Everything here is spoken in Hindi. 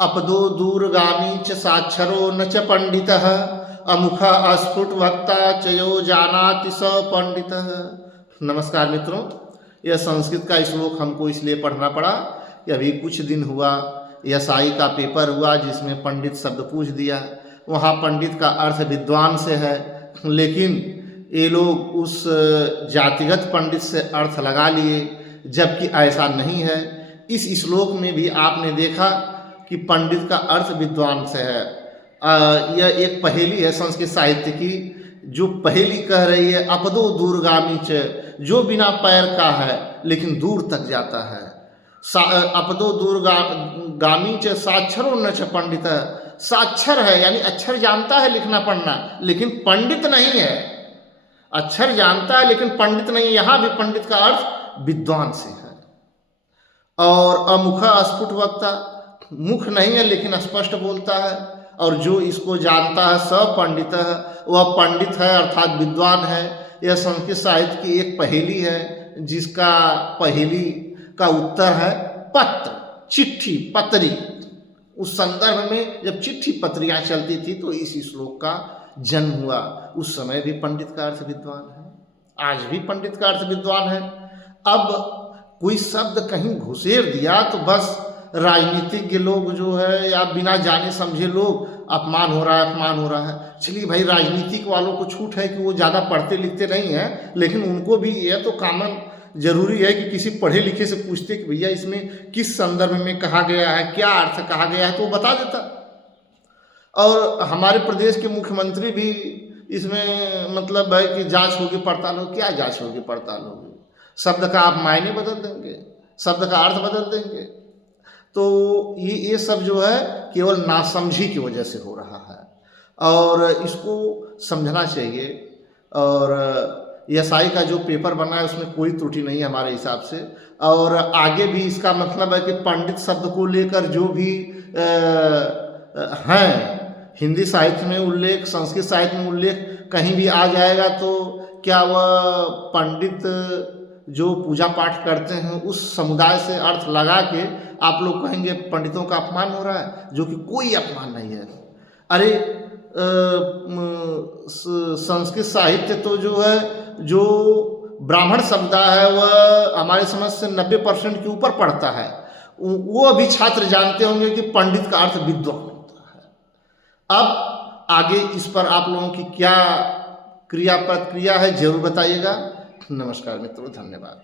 अपदो दूरगामी च साक्षरो न च पंडितः अमुख अस्फुट वक्ता चयो जानाति स पंडितः। नमस्कार मित्रों, यह संस्कृत का श्लोक हमको इसलिए पढ़ना पड़ा कि अभी कुछ दिन हुआ एसआई का पेपर हुआ जिसमें पंडित शब्द पूछ दिया। वहाँ पंडित का अर्थ विद्वान से है, लेकिन ये लोग उस जातिगत पंडित से अर्थ लगा लिए, जबकि ऐसा नहीं है। इस श्लोक में भी आपने देखा कि पंडित का अर्थ विद्वान से है। यह एक पहेली है संस्कृत साहित्य की, जो पहेली कह रही है अपदो दूरगामी च, जो बिना पैर का है लेकिन दूर तक जाता है। अपदो दूरगामी च साक्षरो न च पंडित, साक्षर है यानी अक्षर जानता है लिखना पढ़ना, लेकिन पंडित नहीं है। अक्षर जानता है लेकिन पंडित नहीं है। यहाँ भी पंडित का अर्थ विद्वान से है। और अमुख अस्फुट वक्ता, मुख नहीं है लेकिन स्पष्ट बोलता है, और जो इसको जानता है स पंडित है, वह पंडित है अर्थात विद्वान है। यह संस्कृत साहित्य की एक पहेली है, जिसका पहेली का उत्तर है पत्र, चिट्ठी, पत्री। उस संदर्भ में जब चिट्ठी पत्रियां चलती थी तो इस श्लोक का जन्म हुआ। उस समय भी पंडित का अर्थ विद्वान है, आज भी पंडित का अर्थ विद्वान है। अब कोई शब्द कहीं घुसेर दिया तो बस राजनीतिज्ञ लोग जो है या बिना जाने समझे लोग अपमान हो रहा है, अपमान हो रहा है। चलिए भाई, राजनीतिक वालों को छूट है कि वो ज़्यादा पढ़ते लिखते नहीं हैं, लेकिन उनको भी यह तो कॉमन जरूरी है कि किसी पढ़े लिखे से पूछते कि भैया इसमें किस संदर्भ में कहा गया है, क्या अर्थ कहा गया है, तो वो बता देता। और हमारे प्रदेश के मुख्यमंत्री भी इसमें मतलब है कि जांच होगी पड़ताल होगी। क्या जांच होगी पड़ताल होगी? शब्द का आप मायने बदल देंगे, शब्द का अर्थ बदल देंगे। तो ये सब जो है केवल नासमझी की वजह से हो रहा है, और इसको समझना चाहिए। और एसआई का जो पेपर बना है उसमें कोई त्रुटि नहीं है हमारे हिसाब से। और आगे भी इसका मतलब है कि पंडित शब्द को लेकर जो भी हैं, हिंदी साहित्य में उल्लेख, संस्कृत साहित्य में उल्लेख कहीं भी आ जाएगा तो क्या वह पंडित जो पूजा पाठ करते हैं उस समुदाय से अर्थ लगा के आप लोग कहेंगे पंडितों का अपमान हो रहा है, जो कि कोई अपमान नहीं है। अरे संस्कृत साहित्य तो जो है, जो ब्राह्मण समुदाय है वह हमारे समझ से 90% के ऊपर पढ़ता है। वो अभी छात्र जानते होंगे कि पंडित का अर्थ विद्वान होता है। अब आगे इस पर आप लोगों की क्या क्रिया प्रतिक्रिया है जरूर बताइएगा। नमस्कार मित्रों, धन्यवाद।